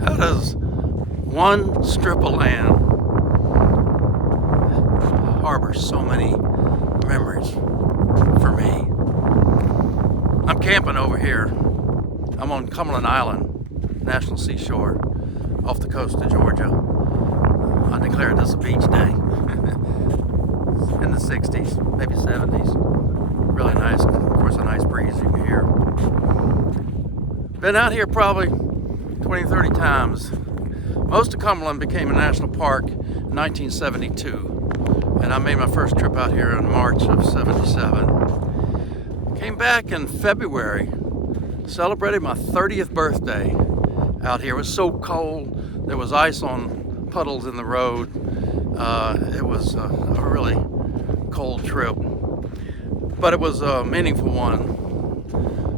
How does one strip of land harbor so many memories for me? I'm camping over here. I'm on Cumberland Island National Seashore off the coast of Georgia. I declared this a beach day in the 60s, maybe 70s. Really nice, of course, a nice breeze you can hear. Been out here probably 20, 30 times. Most of Cumberland became a national park in 1972, and I made my first trip out here in March of 77. Came back in February, celebrated my 30th birthday out here. It was so cold, there was ice on puddles in the road. It was a really cold trip, but it was a meaningful one.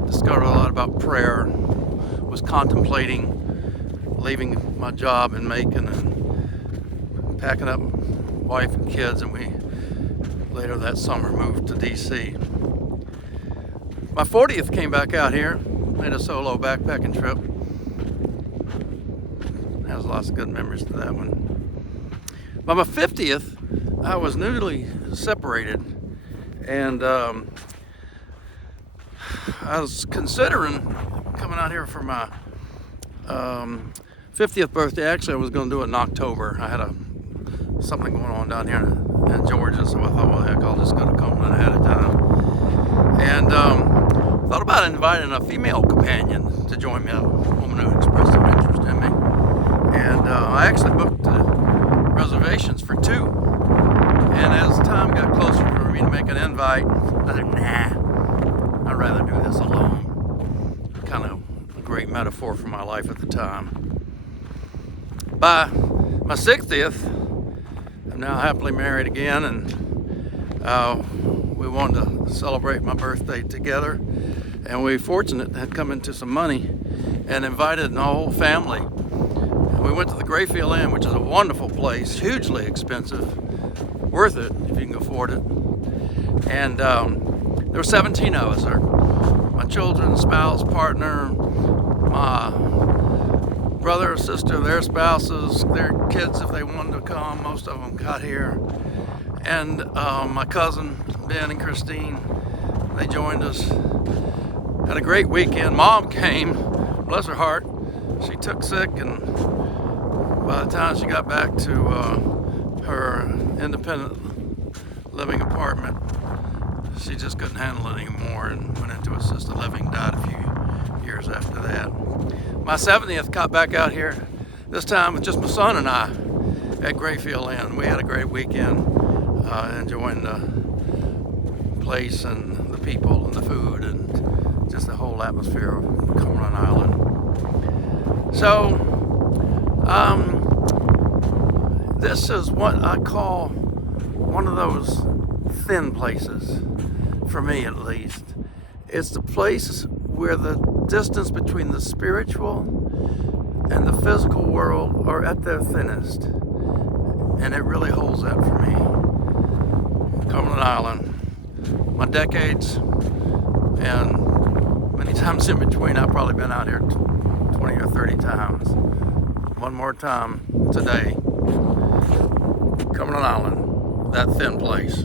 Discovered a lot about prayer, was contemplating leaving my job in Macon and packing up wife and kids, and we later that summer moved to DC. My 40th came back out here, made a solo backpacking trip. Has lots of good memories to that one. By my 50th, I was newly separated, and I was considering coming out here for my 50th birthday. Actually, I was going to do it in October. I had something going on down here in Georgia, so I thought, well, heck, I'll just go to Cumberland ahead of time. And thought about inviting a female companion to join me, a woman who expressed some interest in me. And I actually booked reservations for two. And as time got closer for me to make an invite, I said, nah, I'd rather do this alone. Kind of a great metaphor for my life at the time. By my 60th, I'm now happily married again, and we wanted to celebrate my birthday together. And we fortunate had come into some money and invited the whole family. We went to the Grayfield Inn, which is a wonderful place, hugely expensive, worth it if you can afford it. And there were 17 of us, my children, spouse, partner, my brother or sister, their spouses, their kids if they wanted to come. Most of them got here. And my cousin, Ben and Christine, they joined us. Had a great weekend. Mom came, bless her heart. She took sick, and by the time she got back to her independent living apartment, she just couldn't handle it anymore and went into assisted living, died a few years after that. My 70th got back out here, this time with just my son and I at Grayfield Inn. We had a great weekend, enjoying the place and the people and the food and just the whole atmosphere of Cumberland Island. So, this is what I call one of those thin places, for me at least. It's the place where the distance between the spiritual and the physical world are at their thinnest. And it really holds that for me. Cumberland Island, my decades, and many times in between, I've probably been out here 20 or 30 times. One more time today. Cumberland Island, that thin place.